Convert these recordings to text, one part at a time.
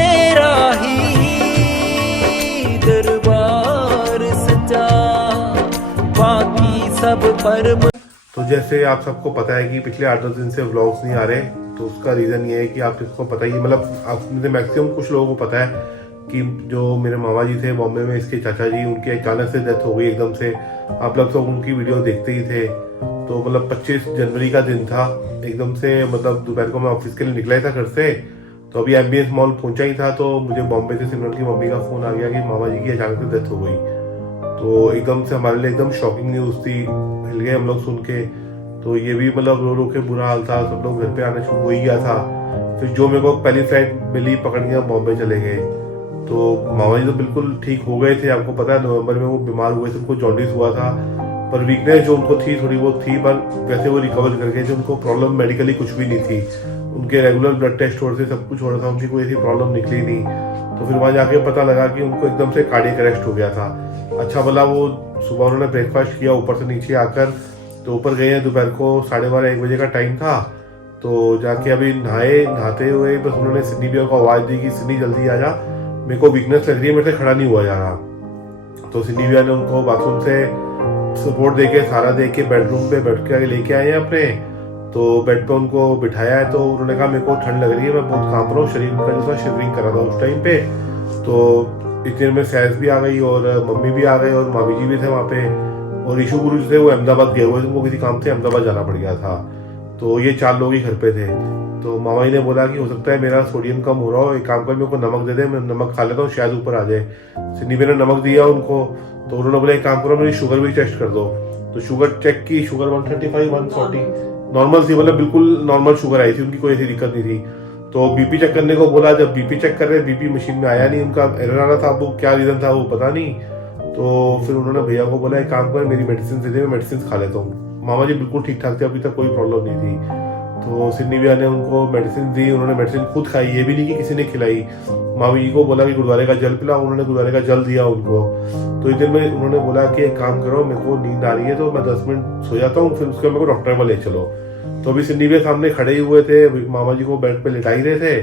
तेरा ही दरबार सच्चा, बाकी सब पर। तो जैसे आप सबको पता है कि पिछले 8-10 दिन से व्लॉग्स नहीं आ रहे, तो उसका रीज़न ये है कि आप इसको पता ही, मतलब आप में से मैक्सिमम कुछ लोगों को पता है कि जो मेरे मामा जी थे बॉम्बे में, इसके चाचा जी, उनकी अचानक से डेथ हो गई एकदम से। आप लोग सब उनकी वीडियो देखते ही थे। तो मतलब 25 जनवरी का दिन था, एकदम से मतलब दोपहर को मैं ऑफिस के लिए निकला ही था घर से, तो अभी एम्बियंस मॉल पहुंचा ही था, तो मुझे बॉम्बे से सिमरन की मम्मी का फ़ोन आ गया कि मामा जी की अचानक से डेथ हो गई। तो एकदम से हमारे लिए एकदम शॉकिंग न्यूज़ थी, हिल गए हम लोग सुन के। तो ये भी मतलब रो रो के बुरा हाल था, सब लोग घर पे आना शुरू हो ही गया था। फिर जो मेरे को पहली फ्लाइट मिली पकड़ के बॉम्बे चले गए। तो मामा जी तो बिल्कुल ठीक हो गए थे, आपको पता है नवंबर में वो बीमार हुए थे, उनको जॉन्डिस हुआ था, पर वीकनेस जो उनको थी थोड़ी बहुत थी, पर वैसे वो रिकवर कर गए थे। उनको प्रॉब्लम मेडिकली कुछ भी नहीं थी, उनके रेगुलर ब्लड टेस्ट हो रहे थे, सब कुछ हो रहा था, उनकी कोई ऐसी प्रॉब्लम निकली नहीं। तो फिर वहाँ जाके पता लगा कि उनको एकदम से कार्डियक अरेस्ट हो गया था। अच्छा भला वो सुबह उन्होंने ब्रेकफास्ट किया ऊपर से नीचे आकर, तो ऊपर गए हैं, दोपहर को 12:30-1 बजे का टाइम था। तो जाके अभी नहाते हुए बस उन्होंने सिडनी भैया को आवाज़ दी कि सिडनी जल्दी आ जा, मेरे को वीकनेस लग रही है, मेरे से खड़ा नहीं हुआ जा रहा। तो सिडनी भैया ने उनको बाथरूम से सपोर्ट देके सारा दे के बेडरूम पे बैठ के आगे लेके आए हैं अपने। तो बेड पे उनको बिठाया है, तो उन्होंने कहा मेरे को ठंड लग रही है, मैं बहुत कांप रहा हूँ, शरीर का जो था शिवरिंग करा था उस टाइम पे। तो इतने में सैस भी आ गई और मम्मी भी आ गई और मामी जी भी थे वहाँ पे, और ईशू गुरु जी थे वो अहमदाबाद गए हुए थे, उनको किसी काम से अहमदाबाद जाना पड़ गया था। तो ये 4 लोग ही घर पे थे। तो मामा जी ने बोला कि हो सकता है मेरा सोडियम कम हो रहा हो, एक काम कर मेरे को नमक दे दे, मैं नमक खा लेता हूँ, शायद ऊपर आ जाए। सिडनी ने नमक दिया उनको, तो उन्होंने बोला एक काम करो मेरी शुगर भी टेस्ट कर दो। तो शुगर चेक की, शुगर 135 140 नॉर्मल थी, मतलब बिल्कुल नॉर्मल शुगर आई थी, उनकी कोई ऐसी दिक्कत नहीं थी। तो बीपी चेक करने को बोला, जब बीपी चेक कर रहे बीपी मशीन में आया नहीं, उनका एरर आ रहा था, वो क्या रीजन था वो पता नहीं। तो फिर उन्होंने भैया को बोला एक काम कर मेरी मेडिसिन दे दे, मैं मेडिसिन खा लेता हूँ। मामा जी बिल्कुल ठीक ठाक थे, अभी तक कोई प्रॉब्लम नहीं थी। तो सिडनी भैया ने उनको मेडिसिन दी, उन्होंने मेडिसिन खुद खाई, ये भी नहीं कि किसी ने खिलाई। मामी जी को बोला कि गुरुद्वारे का जल पिलाओ, उन्होंने गुरुद्वारे का जल दिया उनको। तो इतने में उन्होंने बोला कि एक काम करो, मेरे को नींद आ रही है तो मैं 10 मिनट सो जाता हूँ, फिर उसके मेरे को डॉक्टर में ले चलो। तो अभी सिडनी भैया सामने खड़े ही हुए थे, मामा जी को बेड पे लेटा ही रहे थे।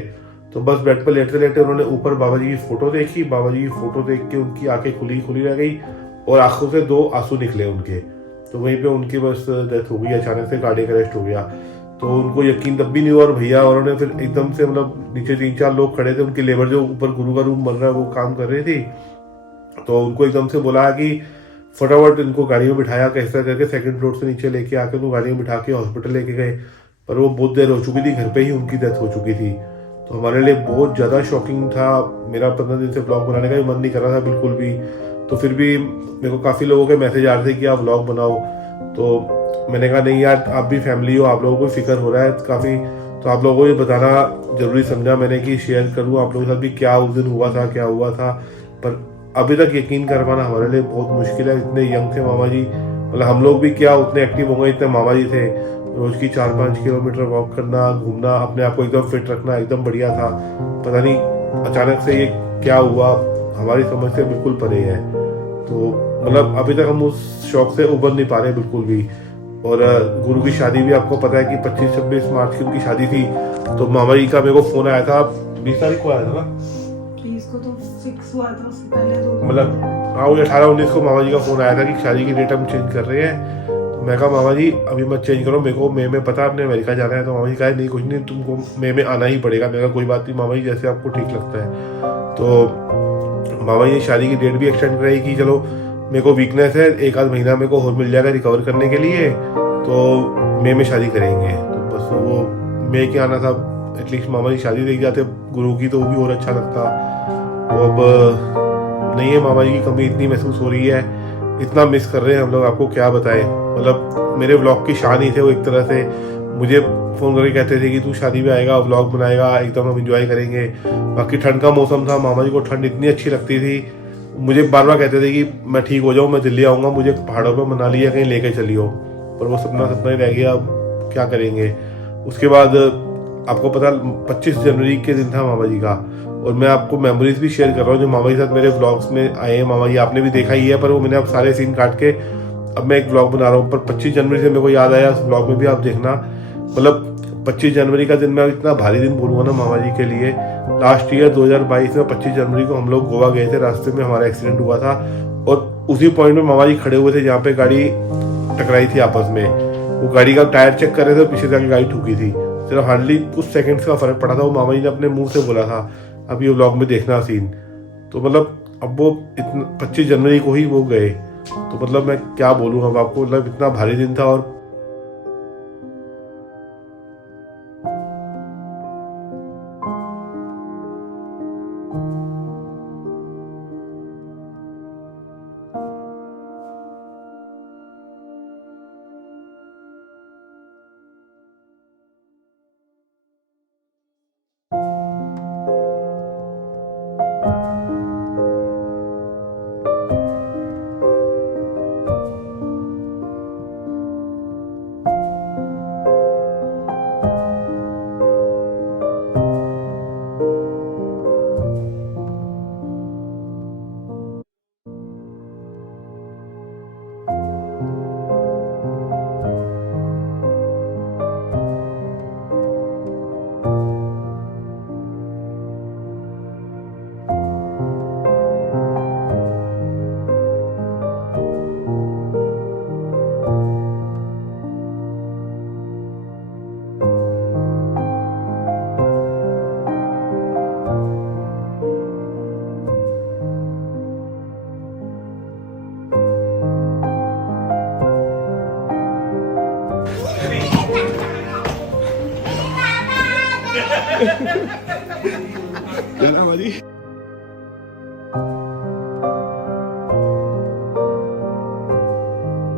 तो बस बेड पे लेटते लेटते उन्होंने ऊपर बाबा जी की फोटो देखी, बाबा जी की फोटो देख के उनकी आंखें खुली रह गई और आंखों से 2 आंसू निकले उनके। तो वहीं पे उनकी बस डेथ हो गई, अचानक से कार्डियक अरेस्ट हो गया। तो उनको यकीन तब भी नहीं हुआ, और भैया और उन्होंने फिर एकदम से, मतलब नीचे 3-4 लोग खड़े थे, उनकी लेबर जो ऊपर गुरु का रूम बन रहा है वो काम कर रही थी। तो उनको एकदम से बोला कि फटाफट इनको गाड़ी में बिठाया, कैसा करके 2nd फ्लोर से नीचे लेके आकर उनको गाड़ी में बिठा के हॉस्पिटल लेके गए। पर वो बहुत देर हो चुकी थी, घर पे ही उनकी डेथ हो चुकी थी। तो हमारे लिए बहुत ज़्यादा शॉकिंग था। मेरा 15 दिन से ब्लॉग बनाने का भी मन नहीं कर रहा था बिल्कुल भी। तो फिर भी मेरे को काफ़ी लोगों के मैसेज आ रहे थे कि आप ब्लॉग बनाओ, तो मैंने कहा नहीं यार, आप भी फैमिली हो, आप लोगों को फिक्र हो रहा है काफ़ी, तो आप लोगों को ये बताना जरूरी समझा मैंने कि शेयर करूँ आप लोगों के साथ भी क्या उस दिन हुआ था, क्या हुआ था। पर अभी तक यकीन कर पाना हमारे लिए बहुत मुश्किल है। इतने यंग थे मामा जी, मतलब हम लोग भी क्या उतने एक्टिव हो गए, इतने मामा जी थे। रोज की 4-5 किलोमीटर वॉक करना, घूमना, अपने आप को एकदम फिट रखना एकदम बढ़िया था। पता नहीं अचानक से ये क्या हुआ, हमारी समझ से बिल्कुल परे है। तो मतलब अभी तक हम उस शौक से उबर नहीं पा रहे बिल्कुल भी। और गुरु की शादी भी आपको पता है कि 25-26 मार्च की उनकी शादी थी। तो मामा जी का मेरे को फोन आया था, 20 तारीख को आया था ना, 20 को तो फिक्स हुआ था, उससे पहले तो मतलब हाँ 18-19 को मामा जी का फोन आया था कि शादी की डेट हम चेंज कर रहे हैं। तो मैं कहा मामा जी अभी मत चेंज करो, मेरे को मई में पता आपने अमेरिका जाना है। तो मामा जी कहा नहीं कुछ नहीं, तुमको मई में आना ही पड़ेगा। मैं कहा कोई बात नहीं मामा जी, जैसे आपको ठीक लगता है। तो मामा जी ने शादी की डेट भी एक्सटेंड कराई कि चलो मेरे को वीकनेस है, 1-8 महीना मेरे को और मिल जाएगा रिकवर करने के लिए, तो मई में शादी करेंगे। तो बस वो मई के आना था, एटलीस्ट मामा जी शादी देख जाते गुरु की तो वो भी और अच्छा लगता। तो अब नहीं है, मामा जी की कमी इतनी महसूस हो रही है, इतना मिस कर रहे हैं हम लोग, आपको क्या बताएं। मतलब मेरे व्लॉग की शान ही थे वो एक तरह से। मुझे फ़ोन करके कहते थे कि तू शादी में आएगा, व्लॉग बनाएगा, एकदम हम इंजॉय करेंगे। बाकी ठंड का मौसम था, मामा जी को ठंड इतनी अच्छी लगती थी, मुझे बार बार कहते थे कि मैं ठीक हो जाऊँ, मैं दिल्ली आऊँगा, मुझे पहाड़ों पर मनाली या कहीं लेके चलियो। पर वो सपना ही रह गया, अब क्या करेंगे। उसके बाद आपको पता 25 जनवरी के दिन था मामा जी का, और मैं आपको मेमोरीज भी शेयर कर रहा हूँ जो मामा जी के साथ मेरे व्लॉग्स में आए हैं। मामा जी आपने भी देखा ही है, पर वो मैंने अब सारे सीन काट के अब मैं एक व्लॉग बना रहा हूँ। पर 25 जनवरी से मेरे को याद आया, उस व्लॉग में भी आप देखना, मतलब 25 जनवरी का दिन मैं इतना भारी दिन बोलूँगा ना मामा जी के लिए। लास्ट ईयर 2022 में 25 जनवरी को हम लोग गोवा गए थे, रास्ते में हमारा एक्सीडेंट हुआ था और उसी पॉइंट में मामा जी खड़े हुए थे जहाँ पे गाड़ी टकराई थी आपस में। वो गाड़ी का टायर चेक कर रहे थे, पीछे जाके गाड़ी ठुकी थी। सिर्फ हार्डली कुछ सेकंड्स का फर्क पड़ा था। वो मामा जी ने अपने मुंह से बोला था, अब ये व्लॉग में देखना सीन। तो मतलब अब वो इतना 25 जनवरी को ही वो गए, तो मतलब मैं क्या बोलूँ अब आपको, मतलब इतना भारी दिन था। और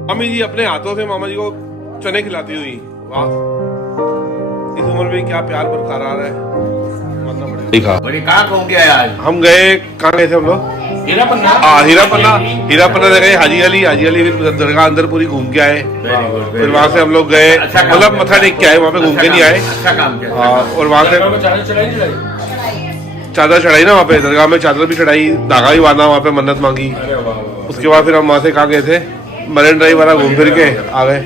मम्मी जी अपने हाथों से मामा जी को चने खिलाती हुई, वाह, इस उम्र में क्या प्यार बरकरार है। देखा बड़ी कहाँ घूम के आया आज? हम गए, कहाँ गए थे हम लोग? हीरा पन्ना गए, हाजी अली फिर दरगाह अंदर पूरी घूम के आए। फिर वहाँ से हम लोग गए, मतलब मथा टेक के आए, वहाँ पे घूम के नहीं आए। अच्छा काम किया। और वहाँ से चादर चढ़ाई ना, वहाँ पे दरगाह में चादर भी चढ़ाई, धागा भी बांधा, वहाँ पे मन्नत मांगी। उसके बाद फिर हम वहाँ से कहाँ गए थे, मरीन ड्राइव वाला घूम फिर के आ गए।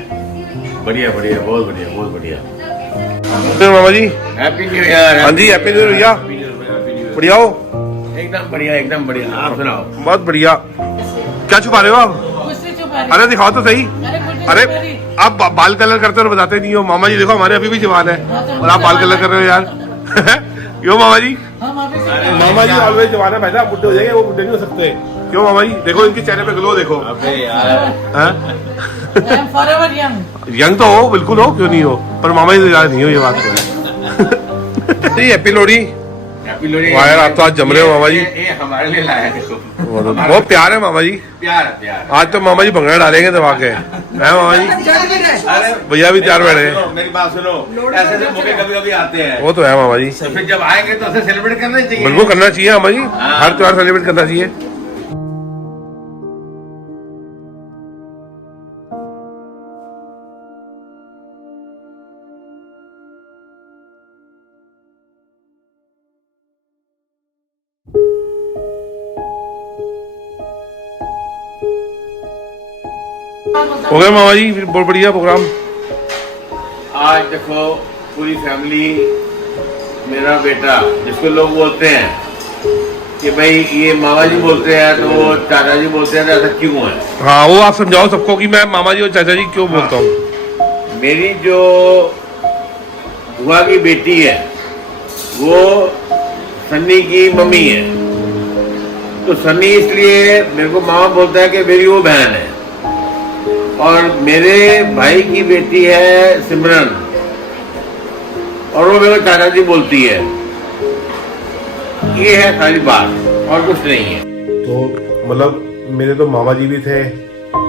बढ़िया बढ़िया, बहुत बढ़िया, बहुत बढ़िया। मामा जी हैप्पी न्यू ईयर। हाँ जी, हैप्पी न्यू ईयर भैया। बढ़िया हो? एकदम बढ़िया, एकदम बढ़िया। आप सुनाओ। बहुत बढ़िया। क्या छुपा रहे हो आप? अरे दिखाओ तो सही। अरे आप बाल कलर करते हो और बताते नहीं हो। मामा जी देखो हमारे अभी भी जवान है और आप बाल कलर कर रहे हो यार। क्यों मामा जी? मामा जी ऑलवेज जवान है, भाई आप बुढ़े हो जाएंगे, वो बुढ़े नहीं हो सकते। क्यों मामा जी? देखो इनके चेहरे पे ग्लो देखो। अबे यार, यंग तो हो, बिल्कुल हो, क्यों नहीं हो, पर मामा जी याद नहीं हो, ये बात तो है। हैप्पी लोहड़ी। हैप्पी लोहड़ी। वाह यार, आप तो आज जम रहे हो मामा जी। ये हमारे लिए लाया है इसको। बहुत प्यार है मामा जी। प्यार प्यार। आज तो मामा जी भंगड़ा डालेंगे दबा के, है मामा जी? भैया भी तैयार बैठे हैं। मेरी बात सुनो, ऐसे मौके कभी कभी आते हैं। वो तो है मामा जी। तो फिर जब आएंगे तो उसे सेलिब्रेट करना चाहिए। बिल्कुल करना चाहिए मामा जी, हर त्योहार सेलिब्रेट करना चाहिए। हो गया मामा जी, फिर बहुत बढ़िया प्रोग्राम। आज देखो पूरी फैमिली, मेरा बेटा जिसको लोग बोलते हैं कि भाई ये मामा जी बोलते हैं तो वो चाचा जी बोलते हैं, तो ऐसा क्यों है? हाँ, वो आप समझाओ सबको कि मैं मामा जी और चाचा जी क्यों बोलता हूँ। मेरी जो बुआ की बेटी है वो सन्नी की मम्मी है, तो सन्नी इसलिए मेरे को मामा बोलता है कि मेरी वो बहन है। और मेरे भाई की बेटी है सिमरन, और वो मेरे को चाचा जी बोलती है। ये है सारी बात, और कुछ नहीं है। तो मतलब मेरे तो मामा जी भी थे,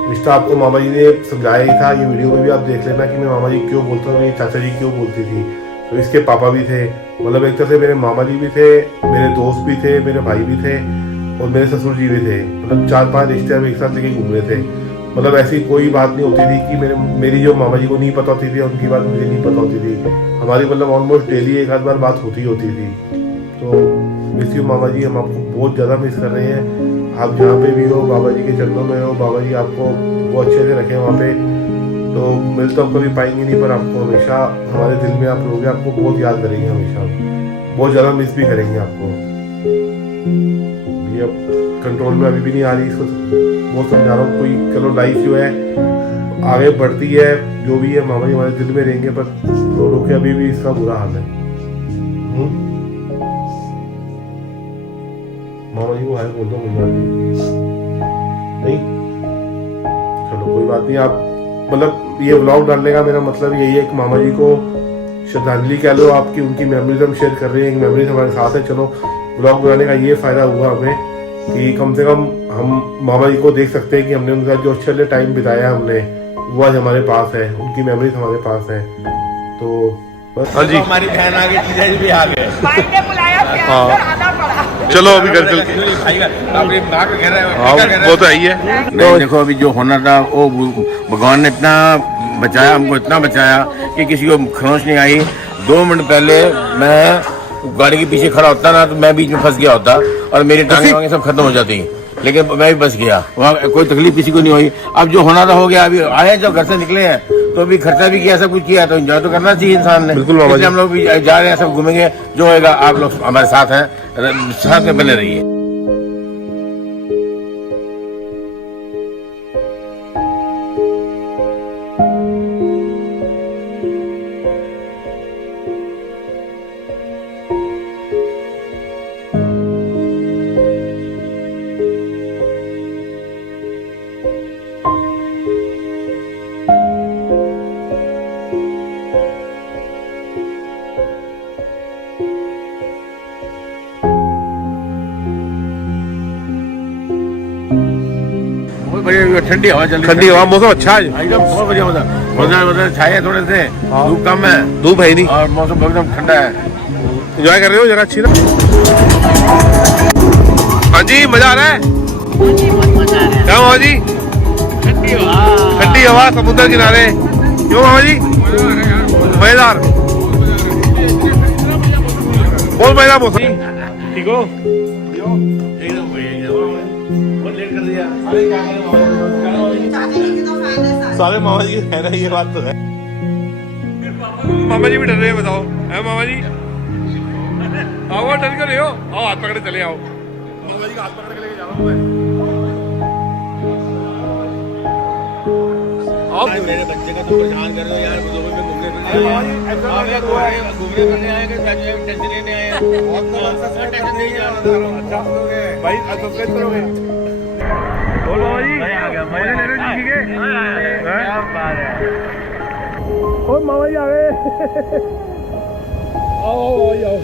रिश्ता आपको मामा जी ने समझाया ही था। ये वीडियो में भी आप देख लेना कि मैं मामा जी क्यों बोलता हूँ, ये चाचा जी क्यों बोलती थी। तो इसके पापा भी थे, मतलब एक तरह से मेरे मामा जी भी थे, मेरे दोस्त भी थे, मेरे भाई भी थे और मेरे ससुर जी भी थे। मतलब 4-5 रिश्ते हम एक साथ लेके घूम रहे थे। मतलब ऐसी कोई बात नहीं होती थी कि मेरी जो मामा जी को नहीं पता होती थी, उनकी बात मुझे नहीं पता होती थी। हमारी मतलब ऑलमोस्ट डेली एक आध बार बात होती थी। तो मिस यू मामा जी, हम आपको बहुत ज़्यादा मिस कर रहे हैं। आप जहाँ पे भी हो, बाबा जी के चरणों में हो, बाबा जी आपको वो अच्छे से रखें वहाँ पे। तो मिल तो हम कभी पाएंगे नहीं, पर आपको हमेशा हमारे दिल में आप रहोगे, आपको बहुत याद करेंगे हमेशा, बहुत ज़्यादा मिस भी करेंगे आपको। ये अब कंट्रोल में अभी भी नहीं आ रही, इसको बहुत समझा रहा हूँ। कोई चलो लाइफ जो है आगे बढ़ती है, जो भी है मामा जी हमारे दिल में रहेंगे, पर रो रो के अभी भी इसका बुरा हाल है। मामा जी को हाय बोल दो, कोई बात नहीं, चलो कोई बात नहीं। आप मतलब ये व्लॉग डालने का मेरा मतलब यही है कि मामा जी को श्रद्धांजलि कह लो आपकी, उनकी मेमोरीज हम शेयर कर रहे हैं, एक मेमोरीज हमारे साथ है। चलो व्लॉग बनाने का ये फ़ायदा हुआ हमें कि कम से कम हम मामा जी को देख सकते हैं कि हमने उनका जो अच्छे टाइम बिताया हमने, वो आज हमारे पास है, उनकी मेमोरीज हमारे पास है। तो बस हाँ जी, हमारी बहन आ गई, जीजाजी भी आ गए। चलो अभी घर चल के, वो तो है ही है। नहीं देखो, अभी जो होना था वो भगवान ने इतना बचाया, हमको इतना बचाया कि किसी को खरोंच नहीं आई। 2 मिनट पहले मैं गाड़ी के पीछे खड़ा होता ना, तो मैं बीच में फंस गया होता और मेरी टांगे वांगे सब खत्म हो जाती, लेकिन मैं भी बच गया। वहाँ कोई तकलीफ किसी को नहीं हुई। अब जो होना था हो गया। अभी आए जब घर से निकले हैं तो अभी खर्चा भी किया, सब कुछ किया, तो एंजॉय तो करना चाहिए इंसान ने। बिल्कुल मामा जी, हम लोग भी जा रहे हैं, सब घूमेंगे, जो होगा आप लोग हमारे साथ हैं, साथ में बने रहिए। ठंडी हवा चल रही है, ठंडी हवा, मौसम अच्छा है, एकदम बहुत बढ़िया मौसम छाए है, थोड़े से धूप कम है, धूप है नहीं, और मौसम एकदम ठंडा है। एंजॉय कर रहे हो, जगह अच्छी ना। हाँ जी, मजा आ रहा है, क्या मामा जी? ठंडी हवा, समुद्र किनारे, क्यों मामा जी? मजेदार, बहुत मजेदार मौसम। ठीक हो? सारे मामा जी कह रहे हैं, ये बात तो है। मामा जी भी डर रहे हैं, बताओ है मामा जी? आओ, डर कर रहे हो, आओ हाथ पकड़े चले आओ। मामा जी का हाथ पकड़ के लेके जा रहा हूँ मैं। आओ, मेरे बच्चे का तो परेशान कर रहे हो यार, घूमने फिरने आएंगे, टेंशन लेने आए हैं, टेंशन नहीं जा भाई सब्सक्राइब करोगे? बोलो मामा जी, मजे ले रहे हो जी के? क्या बात है, ओ मामा जी आ गए। आओ आ जाओ।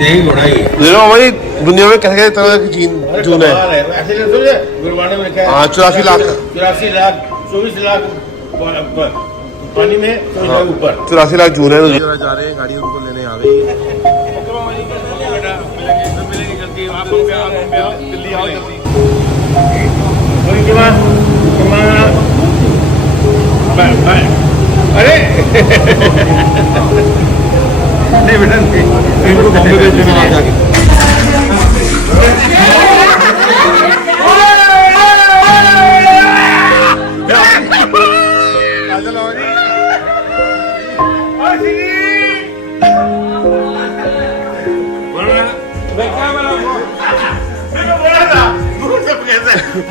यही घोड़ा ही देखो मामा जी, दुनिया में कैसे तरह की जून है। ऐसे नहीं समझे, गुरुवाणी में लिखा है 84 लाख 24 लाख पानी में, 24 लाख ऊपर, 84 लाख जून है। जा रहे हैं, गाड़ी उनको लेने आ गई है। दिल्ली आओ जल्दी। अरे नहीं बेटा, इनको बॉम्बे भेज देना वहां जाके।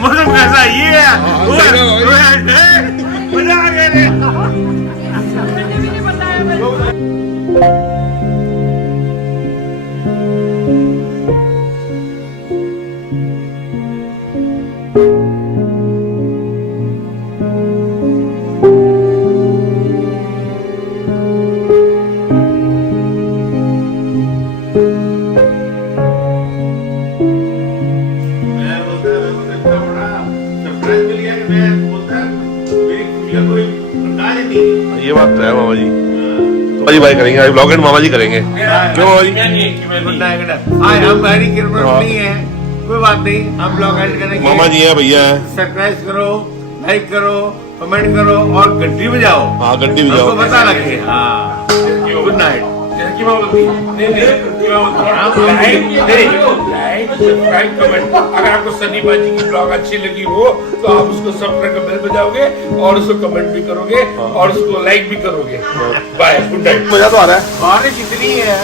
मौसम कैसा ये है, मजा आ गया। ये बात तो है मामा जी, मामा जी भाई करेंगे, ब्लॉग एंड मामा जी करेंगे। क्यों मामा जी? हम हरी किरमत नहीं है, कोई बात नहीं, हम ब्लॉग एंड करेंगे। मामा जी है, भैया है। सब्सक्राइब करो, लाइक करो, कमेंट करो और घंटी बजाओ। हाँ, घंटी बजाओ, बता रखे। हाँ, गुड नाइट। की माँ बोलती नहीं लाइक सब्सक्राइब कमेंट। अगर आपको सनी बाजी की ब्लॉग अच्छी लगी हो तो आप उसको सब्सक्राइब का बेल बजाओगे और उसको कमेंट भी करोगे और उसको लाइक भी करोगे। Bye, good night. मजा तो आ रहा है। बारिश इतनी है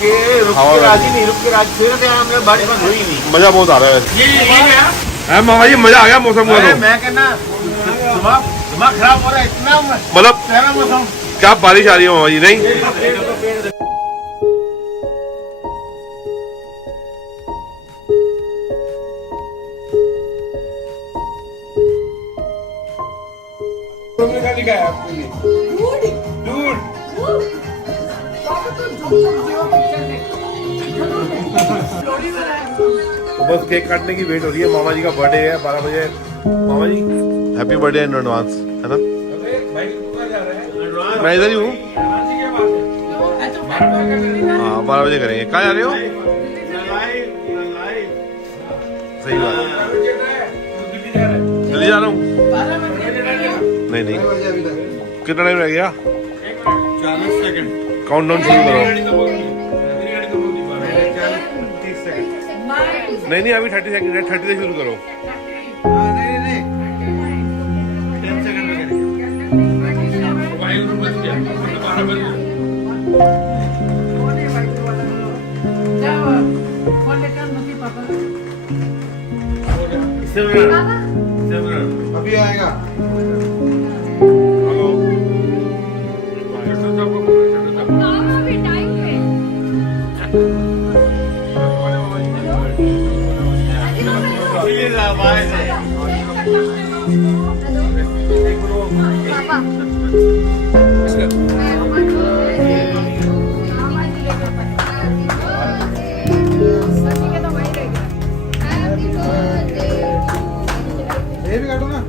कि रुक हवा के में। राजी नहीं, रुक के राजी फिर से हमने बारिश बंद हुई नहीं। मजा बहुत आ रहा है। ये क्या हाँ मामा जी मजा आ गया मौसम का। अरे तो मैं कहना दिमाग खराब हो रहा है इतना मतलब प्यारा मौसम। क्या बारिश आ रही है मामा जी, नहीं? क्या लिखा है आपके लिए? दूध। तो बस केक काटने की वेट हो रही है। मामा जी का बर्थडे है 12 बजे। मामा जी हैप्पी बर्थडे इन एडवांस, है ना? अरे भाई कहाँ जा रहा है? मैं इधर ही हूँ। एडवांस की क्या बात है? हाँ 12 बजे करेंगे। कहाँ जा रहे हो? सही बात है। दिल्ली जा रहा हूँ। नहीं नहीं, कितना टाइम रह गया? 40 सेकंड। काउंटडाउन शुरू करो। नहीं नहीं, अभी 30 सेकंड है, 30 से शुरू करो। अभी आएगा। ये भी काटो ना।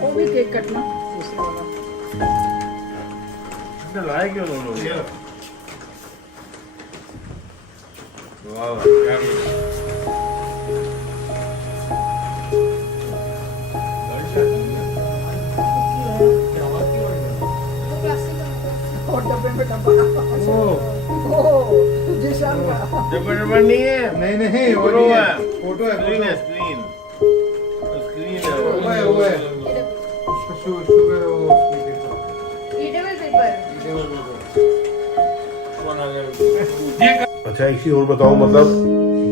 वो भी केक कटना दूसरा वाला। लाए क्यों लोग? और डब्बे में डब्बा। ओ जिशान का। जबर नहीं है। नहीं नहीं, वो फोटो नहीं है। है, फोटो है, स्क्रीन फोटो है, है। स्क्रीन है। वो है, वो है। उसका शुगर वो उसकी अच्छा एक चीज और बताऊं, मतलब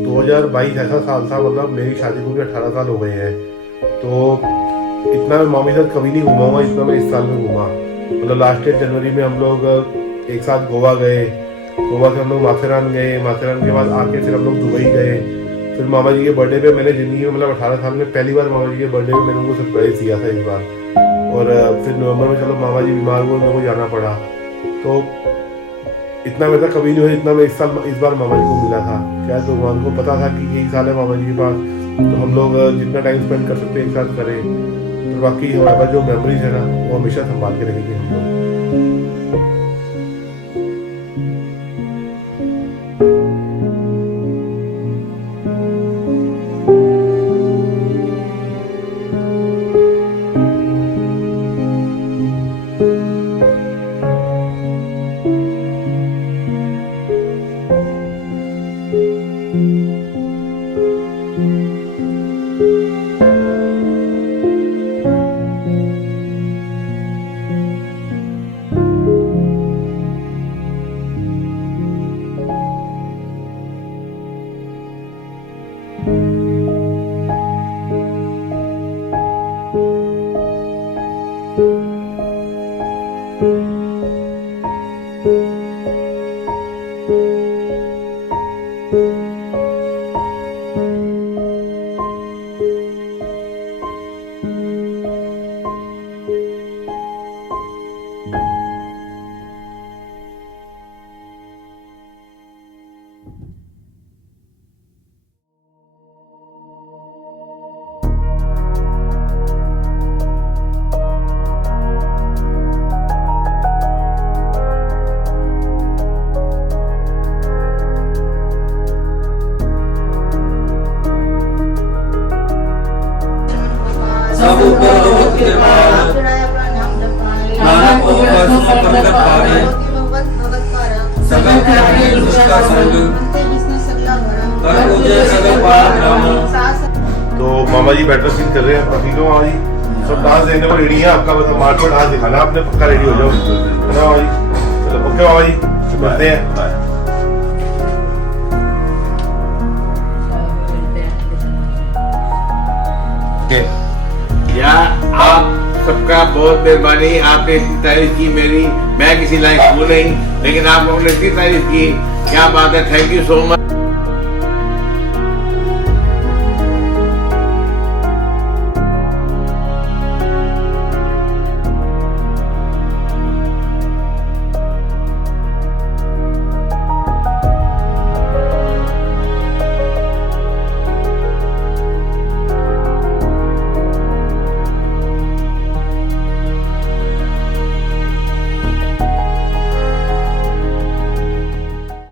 2022 ऐसा साल था, मतलब मेरी शादी को भी 18 साल हो गए हैं। तो इतना मैं मामी के साथ कभी नहीं घूमा हुआ जितना मैं इस साल में घूमा। मतलब लास्ट ईयर जनवरी में हम लोग एक साथ गोवा गए। गोवा से हम लोग माथेरान गए। माथेरान के बाद आके फिर हम लोग दुबई गए। फिर मामा जी के बर्थडे पे मैंने जिंदगी में, मतलब 18 साल में पहली बार मामा जी के बर्थडे पे मैंने उनको सरप्राइज दिया था इस बार। और फिर नवंबर में चलो मामा जी बीमार हुए, मेरे को जाना पड़ा। तो इतना वैसा कभी नहीं हुआ जितना मैं इस बार मामा जी को मिला था। क्या भगवान को पता था कि यही साल है मामा जी के पास, तो हम लोग जितना टाइम स्पेंड कर सकते हैं एक साथ करें। तो बाकी हमारे पास जो मेमोरीज है ना, वो हमेशा संभाल के रखेंगे हम लोग। सब उपरोक्त कृपाल नानक को वैष्णव प्रगट पावे सगल त्यागे दुष्का संग कर पूजे सगल पाप ब्रह्म। तो मामा जी बैटर सीन कर रहे हैं, पति को मामा जी सब डांस देखने को रेडी है। आपका बस मार्च में डांस दिखाना, आपने पक्का रेडी हो जाओ, है ना मामा जी? चलो ओके मामा जी, मिलते हैं। या आप सबका बहुत मेहरबानी, आपने इतनी तारीफ की मेरी, मैं किसी लायक हूँ नहीं, लेकिन आप लोगों ने इतनी तारीफ की, क्या बात है, थैंक यू सो मच।